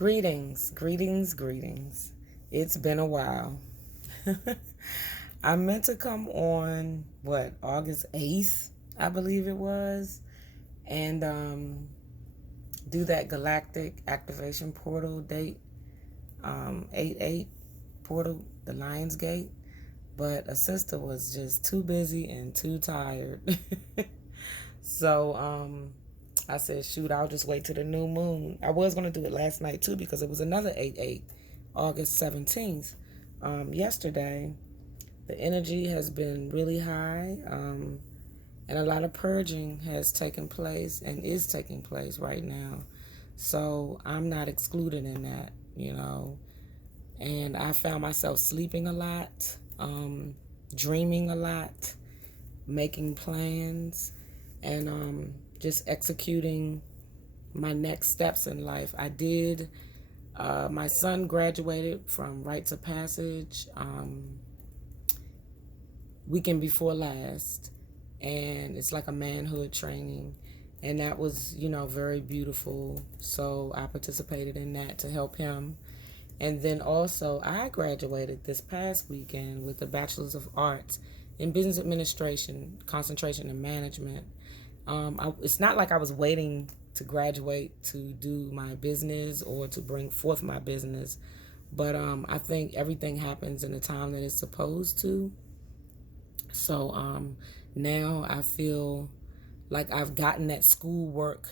Greetings, greetings, greetings. It's been a while. I meant to come on, August 8th, I believe it was, and do that galactic activation portal date, 8-8 portal, the Lion's Gate, but a sister was just too busy and too tired. So, I said, shoot, I'll just wait till the new moon. I was going to do it last night, too, because it was another 8-8, August 17th. Yesterday, the energy has been really high, and a lot of purging has taken place and is taking place right now. So I'm not excluded in that, And I found myself sleeping a lot, dreaming a lot, making plans, and just executing my next steps in life. I did. My son graduated from Rites of Passage weekend before last, and it's like a manhood training, and that was, very beautiful. So I participated in that to help him. And then also I graduated this past weekend with a Bachelor's of Arts in Business Administration, concentration in management. It's not like I was waiting to graduate to do my business or to bring forth my business, but I think everything happens in the time that it's supposed to. So now I feel like I've gotten that schoolwork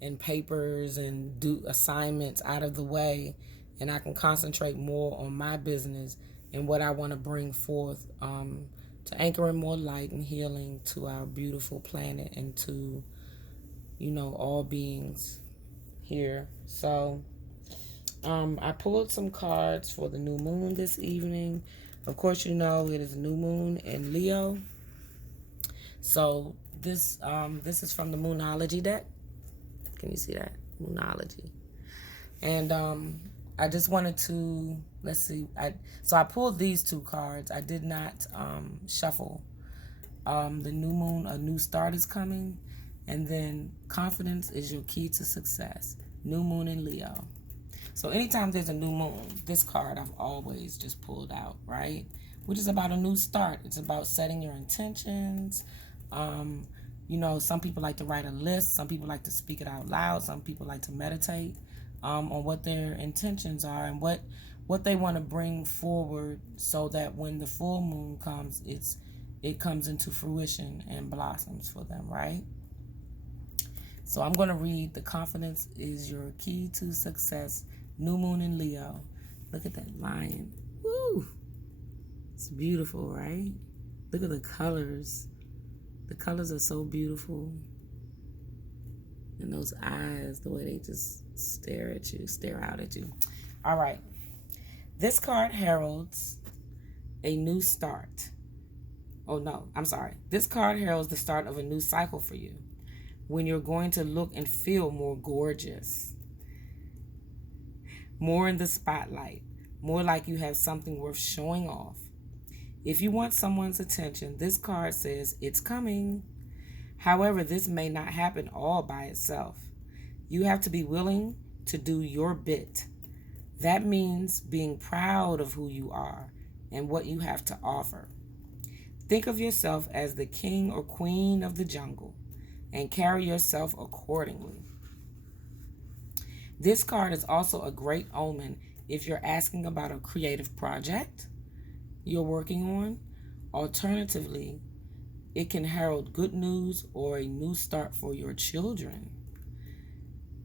and papers and do assignments out of the way, and I can concentrate more on my business and what I want to bring forth to anchor in more light and healing to our beautiful planet and to, all beings here. So I pulled some cards for the new moon this evening. Of course, it is a new moon in Leo. So this is from the Moonology deck. Can you see that? Moonology. And I just wanted to, let's see. So I pulled these two cards. I did not shuffle. The new moon, a new start is coming. And then confidence is your key to success. New moon in Leo. So anytime there's a new moon, this card I've always just pulled out, right? Which is about a new start. It's about setting your intentions. Some people like to write a list. Some people like to speak it out loud. Some people like to meditate on what their intentions are and what they want to bring forward, so that when the full moon comes, it comes into fruition and blossoms for them, right? So I'm going to read the confidence is your key to success. New moon in Leo. Look at that lion. Woo! It's beautiful, right? Look at the colors. The colors are so beautiful. And those eyes, the way they just stare out at you. All right. This card heralds a new start. Oh, no, I'm sorry. This card heralds the start of a new cycle for you, when you're going to look and feel more gorgeous, more in the spotlight, more like you have something worth showing off. If you want someone's attention, this card says it's coming. However, this may not happen all by itself. You have to be willing to do your bit. That means being proud of who you are and what you have to offer. Think of yourself as the king or queen of the jungle and carry yourself accordingly. This card is also a great omen if you're asking about a creative project you're working on. Alternatively, it can herald good news or a new start for your children.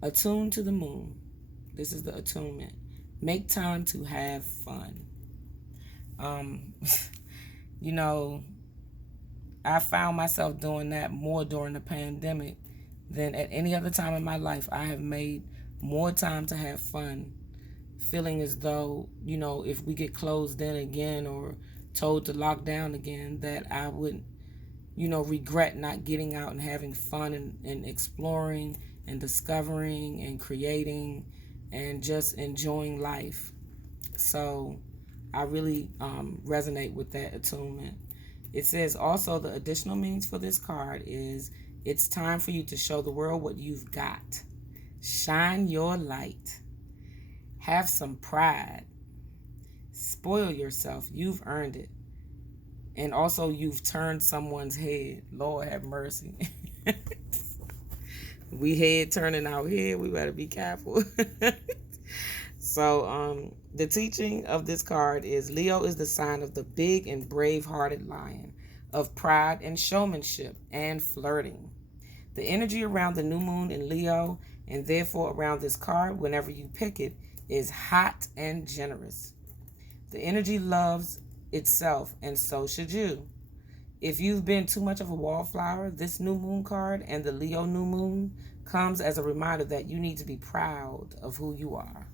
Attune to the moon. This is the attunement. Make time to have fun. I found myself doing that more during the pandemic than at any other time in my life. I have made more time to have fun, feeling as though, if we get closed in again or told to lock down again, that I would, regret not getting out and having fun and exploring and discovering and creating and just enjoying life. So I really resonate with that attunement. It says also the additional meanings for this card is it's time for you to show the world what you've got. Shine your light. Have some pride. Spoil yourself. You've earned it. And also, you've turned someone's head. Lord have mercy. We head turning our head. We better be careful. So, the teaching of this card is Leo is the sign of the big and brave-hearted lion, of pride and showmanship and flirting. The energy around the new moon in Leo, and therefore around this card, whenever you pick it, is hot and generous. The energy loves itself, and so should you. If you've been too much of a wallflower, this new moon card and the Leo new moon comes as a reminder that you need to be proud of who you are.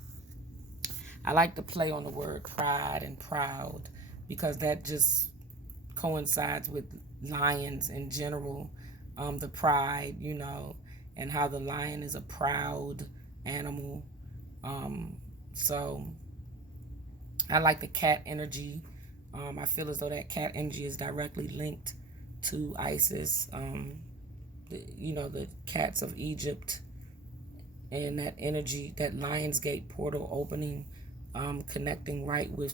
I like to play on the word pride and proud because that just coincides with lions in general. The pride, and how the lion is a proud animal. So I like the cat energy. I feel as though that cat energy is directly linked to Isis, the cats of Egypt, and that energy, that Lionsgate portal opening, connecting right with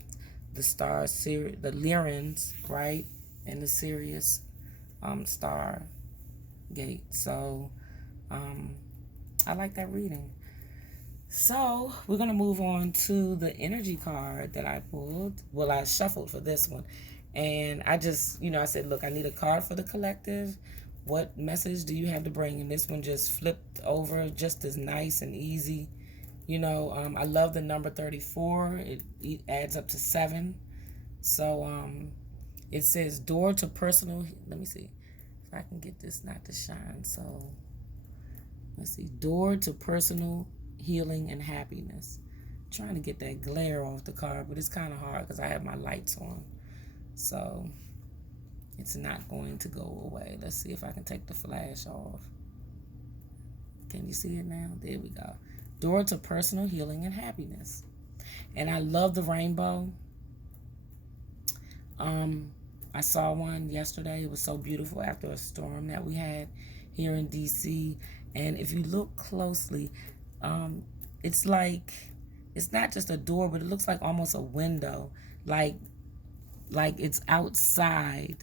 the stars, the Lyrans, right, and the Sirius star gate. So I like that reading. So we're going to move on to the energy card that I pulled. Well, I shuffled for this one. And I just, I said, look, I need a card for the collective. What message do you have to bring? And this one just flipped over just as nice and easy. I love the number 34. It adds up to 7. So it says door to personal. Let me see if I can get this not to shine. So let's see. Door to personal healing and happiness. I'm trying to get that glare off the card, but it's kind of hard because I have my lights on. So it's not going to go away. Let's see if I can take the flash off. Can you see it now? There we go. Door to personal healing and happiness. And I love the rainbow. I saw one yesterday. It was so beautiful after a storm that we had here in DC. And if you look closely, it's like, it's not just a door, but it looks like almost a window. Like it's outside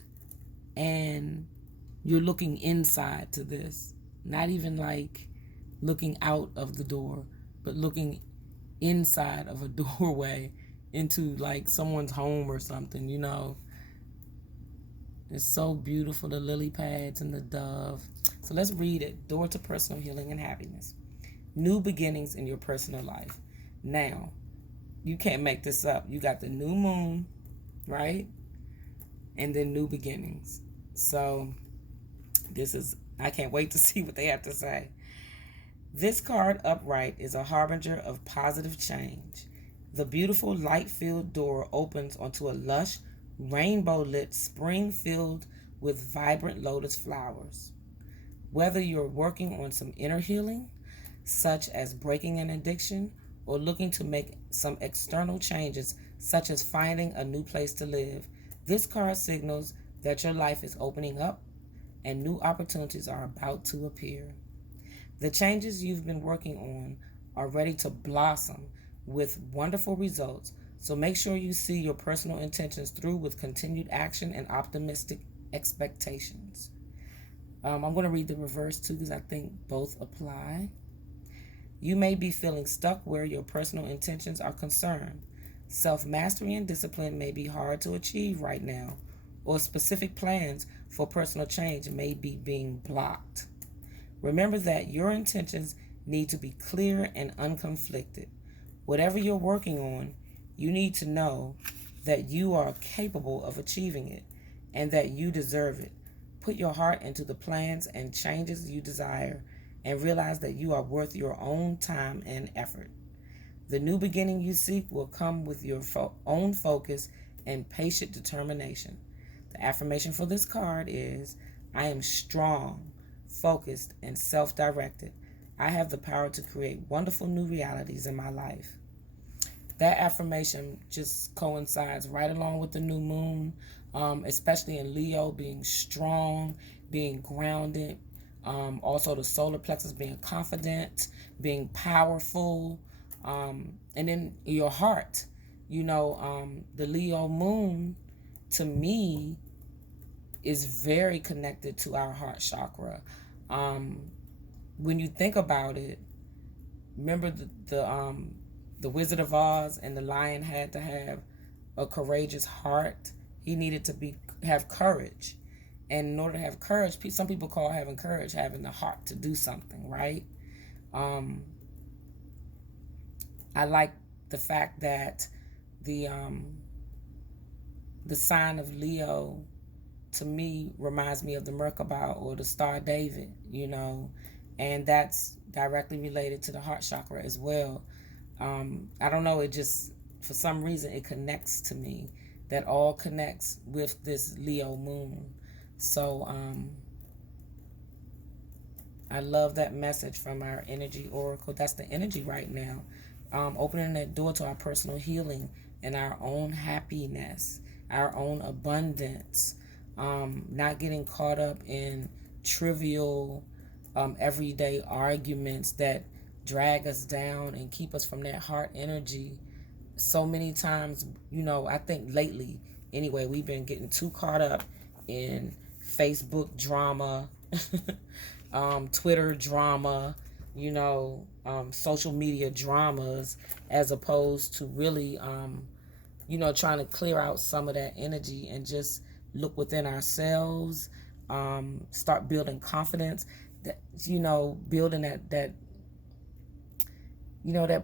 and you're looking inside to this. Not even like looking out of the door, but looking inside of a doorway into like someone's home or something, It's so beautiful, the lily pads and the dove. So let's read it. Door to personal healing and happiness. New beginnings in your personal life. Now, you can't make this up. You got the new moon, right? And then new beginnings. So I can't wait to see what they have to say. This card upright is a harbinger of positive change. The beautiful light-filled door opens onto a lush, rainbow-lit spring filled with vibrant lotus flowers. Whether you're working on some inner healing, such as breaking an addiction, or looking to make some external changes, such as finding a new place to live, this card signals that your life is opening up and new opportunities are about to appear. The changes you've been working on are ready to blossom with wonderful results, so make sure you see your personal intentions through with continued action and optimistic expectations. I'm going to read the reverse too because I think both apply. You may be feeling stuck where your personal intentions are concerned. Self-mastery and discipline may be hard to achieve right now, or specific plans for personal change may be being blocked. Remember that your intentions need to be clear and unconflicted. Whatever you're working on, you need to know that you are capable of achieving it and that you deserve it. Put your heart into the plans and changes you desire and realize that you are worth your own time and effort. The new beginning you seek will come with your own focus and patient determination. The affirmation for this card is, I am strong, focused, and self-directed. I have the power to create wonderful new realities in my life. That affirmation just coincides right along with the new moon, especially in Leo, being strong, being grounded. Also the solar plexus being confident, being powerful, And then your heart, the Leo moon to me is very connected to our heart chakra. When you think about it, remember the Wizard of Oz, and the lion had to have a courageous heart. He needed to have courage, and in order to have courage, some people call having courage having the heart to do something, right? I like the fact that the sign of Leo to me reminds me of the Merkaba or the Star David, and that's directly related to the heart chakra as well. I don't know, it just, for some reason, it connects to me. That all connects with this Leo moon. So I love that message from our energy oracle. That's the energy right now. Opening that door to our personal healing and our own happiness, our own abundance. Not getting caught up in trivial, everyday arguments that drag us down and keep us from that heart energy. So many times, I think lately, anyway, we've been getting too caught up in Facebook drama, Twitter drama, social media dramas, as opposed to really, trying to clear out some of that energy and just look within ourselves, start building confidence, that, building that that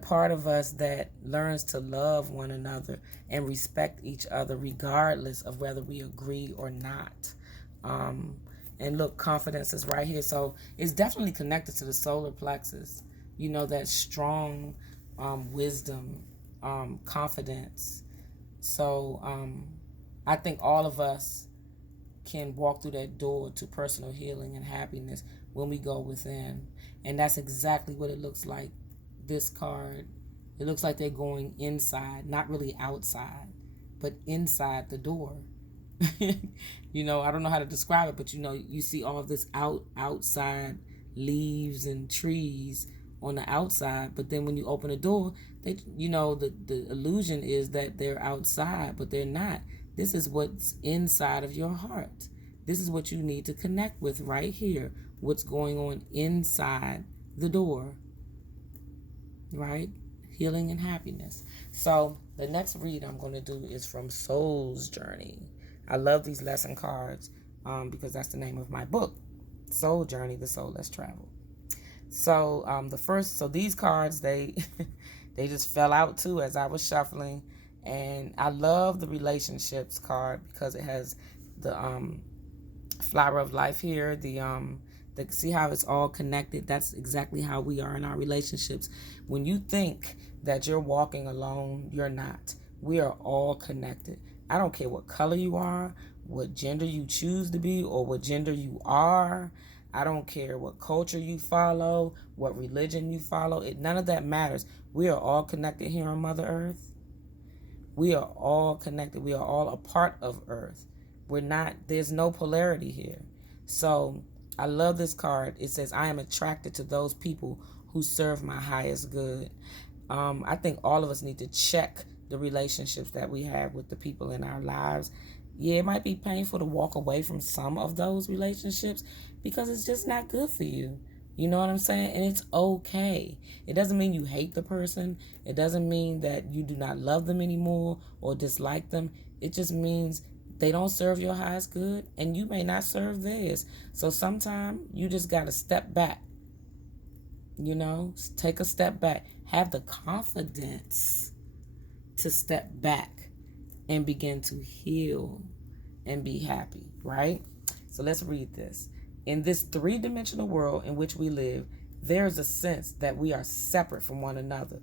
part of us that learns to love one another and respect each other regardless of whether we agree or not. And look, confidence is right here. So it's definitely connected to the solar plexus, that strong wisdom, confidence. So I think all of us can walk through that door to personal healing and happiness when we go within. And that's exactly what it looks like. This card, it looks like they're going inside, not really outside, but inside the door. I don't know how to describe it, but you see all of this outside leaves and trees on the outside, but then when you open the door, they the illusion is that they're outside, but they're not. This is what's inside of your heart. This is what you need to connect with right here. What's going on inside the door. Right? Healing and happiness. So the next read I'm going to do is from Soul's Journey. I love these lesson cards because that's the name of my book, Soul Journey, The Soul Less Traveled. So these cards, they they just fell out too as I was shuffling, and I love the relationships card because it has the flower of life here, see how it's all connected. That's exactly how we are in our relationships. When you think that you're walking alone, you're not. We are all connected. I don't care what color you are, what gender you choose to be, or what gender you are. I don't care what culture you follow, what religion you follow. None of that matters. We are all connected here on Mother Earth. We are all connected. We are all a part of Earth. There's no polarity here. So I love this card. It says, I am attracted to those people who serve my highest good. I think all of us need to check the relationships that we have with the people in our lives. Yeah, it might be painful to walk away from some of those relationships because it's just not good for you. You know what I'm saying? And it's okay. It doesn't mean you hate the person. It doesn't mean that you do not love them anymore or dislike them. It just means they don't serve your highest good and you may not serve theirs. So sometimes you just got to step back. Take a step back. Have the confidence to step back and begin to heal and be happy, right? So let's read this. In this three-dimensional world in which we live, there is a sense that we are separate from one another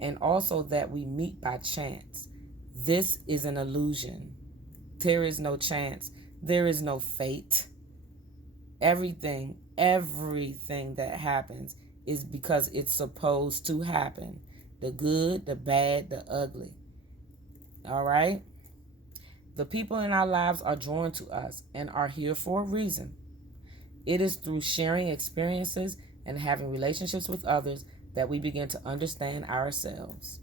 and also that we meet by chance. This is an illusion. There is no chance. There is no fate. Everything that happens is because it's supposed to happen. The good, the bad, the ugly. All right? The people in our lives are drawn to us and are here for a reason. It is through sharing experiences and having relationships with others that we begin to understand ourselves.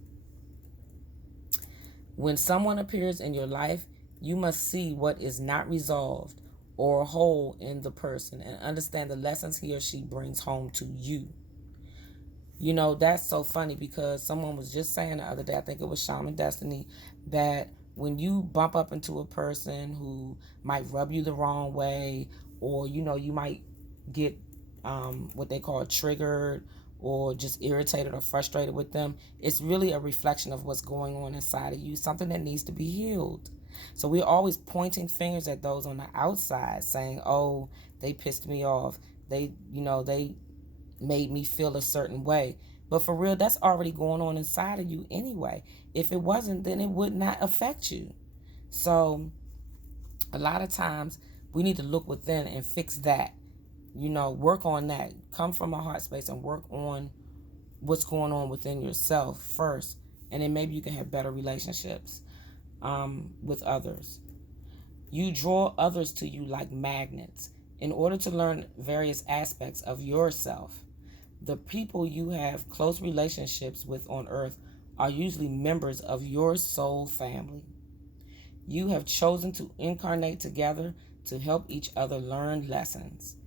When someone appears in your life, you must see what is not resolved or whole in the person and understand the lessons he or she brings home to you. You know, that's so funny because someone was just saying the other day, I think it was Shaman Destiny, that when you bump up into a person who might rub you the wrong way, or, you know, you might get what they call triggered or just irritated or frustrated with them, it's really a reflection of what's going on inside of you, something that needs to be healed. So we're always pointing fingers at those on the outside saying, oh, they pissed me off. They made me feel a certain way. But for real, that's already going on inside of you anyway. If it wasn't, then it would not affect you. So a lot of times we need to look within and fix that. You know, work on that. Come from a heart space and work on what's going on within yourself first. And then maybe you can have better relationships with others. You draw others to you like magnets. In order to learn various aspects of yourself, the people you have close relationships with on earth are usually members of your soul family. You have chosen to incarnate together to help each other learn lessons.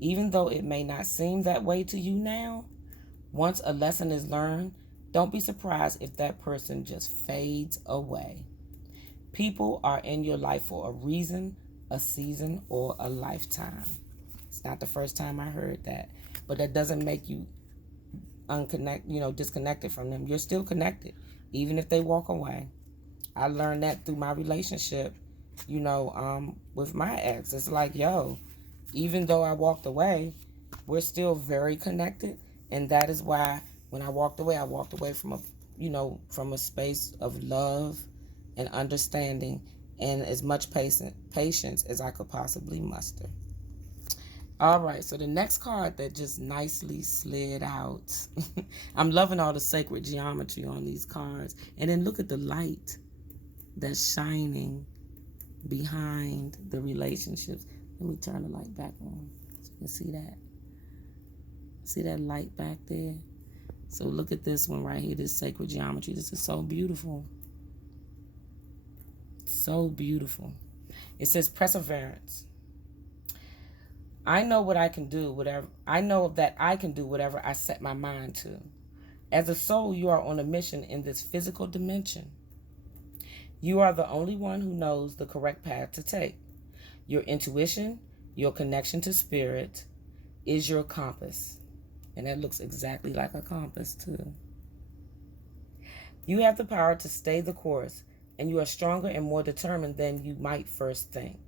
Even though it may not seem that way to you now, once a lesson is learned, don't be surprised if that person just fades away. People are in your life for a reason, a season, or a lifetime. It's not the first time I heard that, but that doesn't make you disconnected from them. You're still connected, even if they walk away. I learned that through my relationship, with my ex. It's like, even though I walked away, we're still very connected, and that is why when I walked away from a space of love and understanding and as much patience as I could possibly muster. All right, so the next card that just nicely slid out. I'm loving all the sacred geometry on these cards. And then look at the light that's shining behind the relationships. Let me turn the light back on so you can see that. See that light back there? So look at this one right here, this sacred geometry. This is so beautiful. So beautiful. It says perseverance. I know that I can do whatever I set my mind to. As a soul, you are on a mission in this physical dimension. You are the only one who knows the correct path to take. Your intuition, your connection to spirit, is your compass. And that looks exactly like a compass, too. You have the power to stay the course, and you are stronger and more determined than you might first think.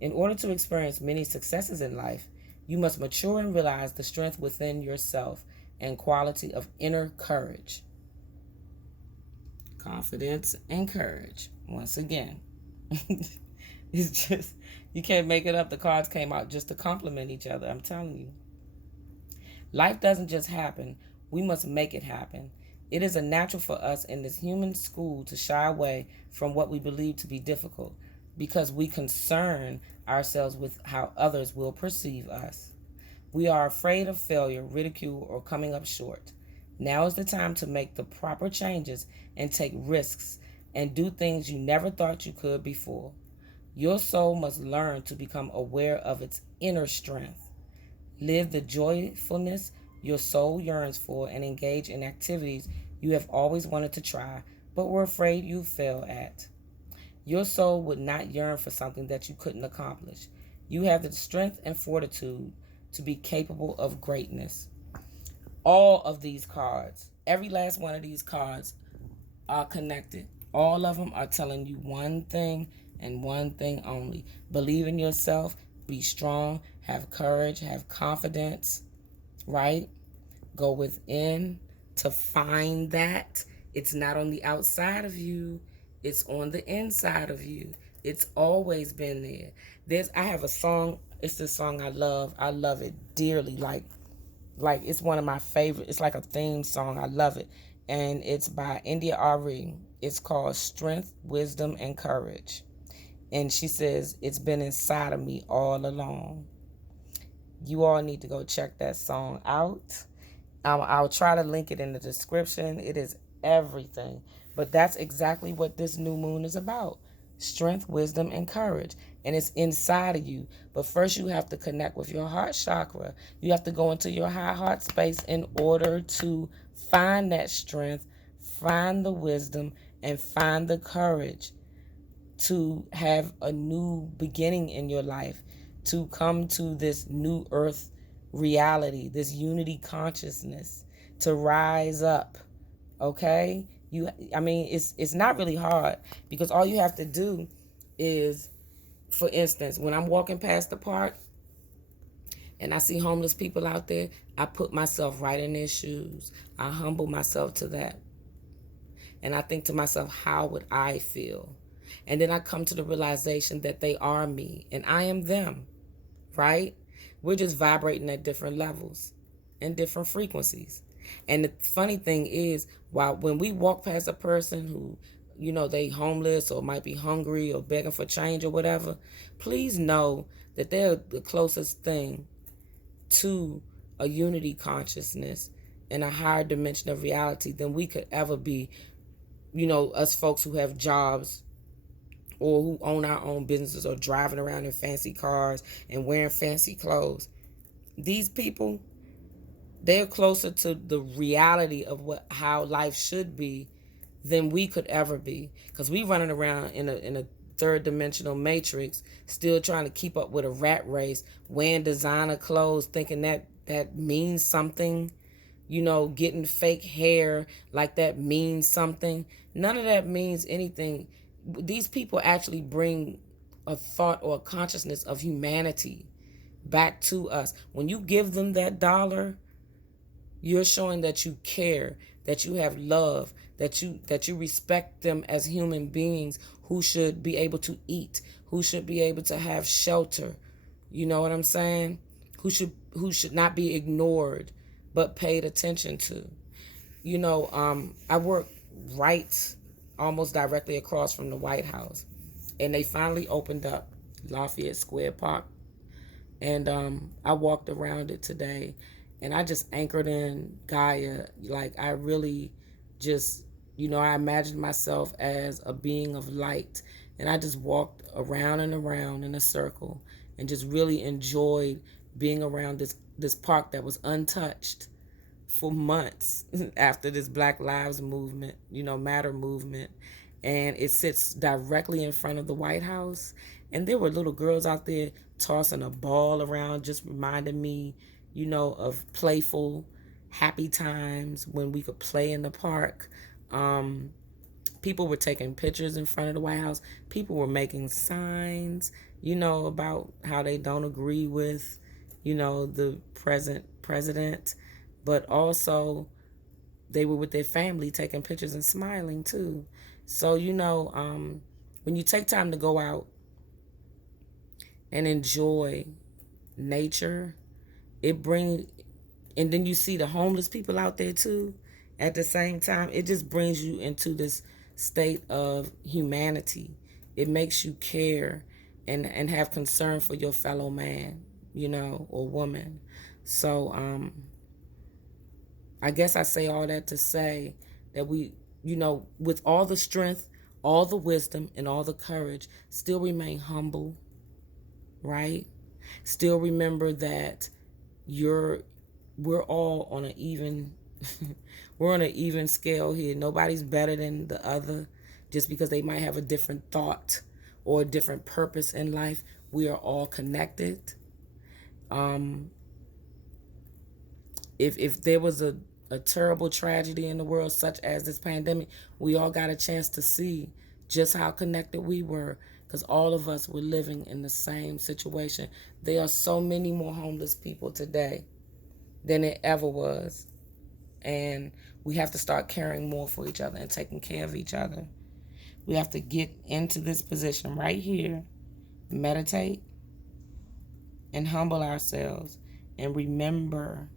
In order to experience many successes in life, you must mature and realize the strength within yourself and quality of inner courage. Confidence and courage. Once again, it's just, you can't make it up. The cards came out just to complement each other. I'm telling you. Life doesn't just happen. We must make it happen. It is a natural for us in this human school to shy away from what we believe to be difficult because we concern ourselves with how others will perceive us. We are afraid of failure, ridicule, or coming up short. Now is the time to make the proper changes and take risks and do things you never thought you could before. Your soul must learn to become aware of its inner strength. Live the joyfulness your soul yearns for and engage in activities you have always wanted to try but were afraid you'd fail at. Your soul would not yearn for something that you couldn't accomplish. You have the strength and fortitude to be capable of greatness. All of these cards, every last one of these cards are connected. All of them are telling you one thing and one thing only. Believe in yourself, be strong, have courage, have confidence, right? Go within to find that. It's not on the outside of you. It's on the inside of you. It's always been there. I have a song. It's this song I love. I love it dearly. Like it's one of my favorite. It's like a theme song. I love it. And it's by India Ari. It's called Strength, Wisdom, and Courage. And she says, it's been inside of me all along. You all need to go check that song out. I'll try to link it in the description. It is everything. But that's exactly what this new moon is about: strength, wisdom, and courage. And it's inside of you. But first, you have to connect with your heart chakra. You have to go into your high heart space in order to find that strength, find the wisdom, and find the courage to have a new beginning in your life, to come to this new earth reality, this unity consciousness, to rise up. Okay? It's not really hard, because all you have to do is, for instance, when I'm walking past the park and I see homeless people out there, I put myself right in their shoes. I humble myself to that. And I think to myself, how would I feel? And then I come to the realization that they are me and I am them, right? We're just vibrating at different levels and different frequencies. And the funny thing is, when we walk past a person who, they homeless or might be hungry or begging for change or whatever, please know that they're the closest thing to a unity consciousness and a higher dimension of reality than we could ever be. Us folks who have jobs or who own our own businesses or driving around in fancy cars and wearing fancy clothes. These people, they're closer to the reality of how life should be than we could ever be. Because we running around in a third dimensional matrix, still trying to keep up with a rat race, wearing designer clothes, thinking that means something. Getting fake hair like that means something. None of that means anything. These people actually bring a thought or a consciousness of humanity back to us. When you give them that dollar, you're showing that you care, that you have love, that you respect them as human beings who should be able to eat, who should be able to have shelter. You know what I'm saying? Who should not be ignored, but paid attention to. I work right almost directly across from the White House, and they finally opened up Lafayette Square Park, and I walked around it today, and I just anchored in Gaia. Like, I really just, I imagined myself as a being of light, and I just walked around and around in a circle and just really enjoyed being around this park that was untouched for months after this Black Lives movement, Matter movement. And it sits directly in front of the White House. And there were little girls out there tossing a ball around, just reminding me, of playful, happy times when we could play in the park. People were taking pictures in front of the White House. People were making signs, about how they don't agree with, the present president. But also, they were with their family taking pictures and smiling too. So, when you take time to go out and enjoy nature, it brings, and then you see the homeless people out there too at the same time, it just brings you into this state of humanity. It makes you care and have concern for your fellow man, or woman. So, I guess I say all that to say that we, with all the strength, all the wisdom, and all the courage, still remain humble, right? Still remember that we're all on an even, we're on an even scale here. Nobody's better than the other just because they might have a different thought or a different purpose in life. We are all connected. If there was a terrible tragedy in the world, such as this pandemic, we all got a chance to see just how connected we were, because all of us were living in the same situation. There are so many more homeless people today than it ever was. And we have to start caring more for each other and taking care of each other. We have to get into this position right here, meditate, and humble ourselves, and remember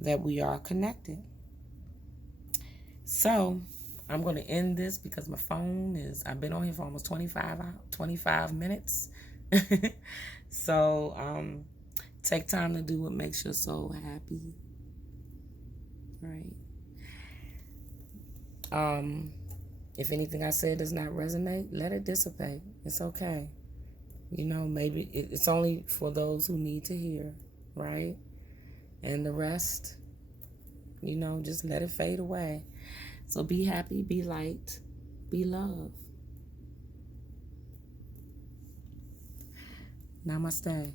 that we are connected. So I'm going to end this because my phone I've been on here for almost 25 minutes. So take time to do what makes your soul happy. right. If anything I said does not resonate, let it dissipate. It's okay. Maybe it's only for those who need to hear, right? And the rest, just let it fade away. So be happy, be light, be love. Namaste.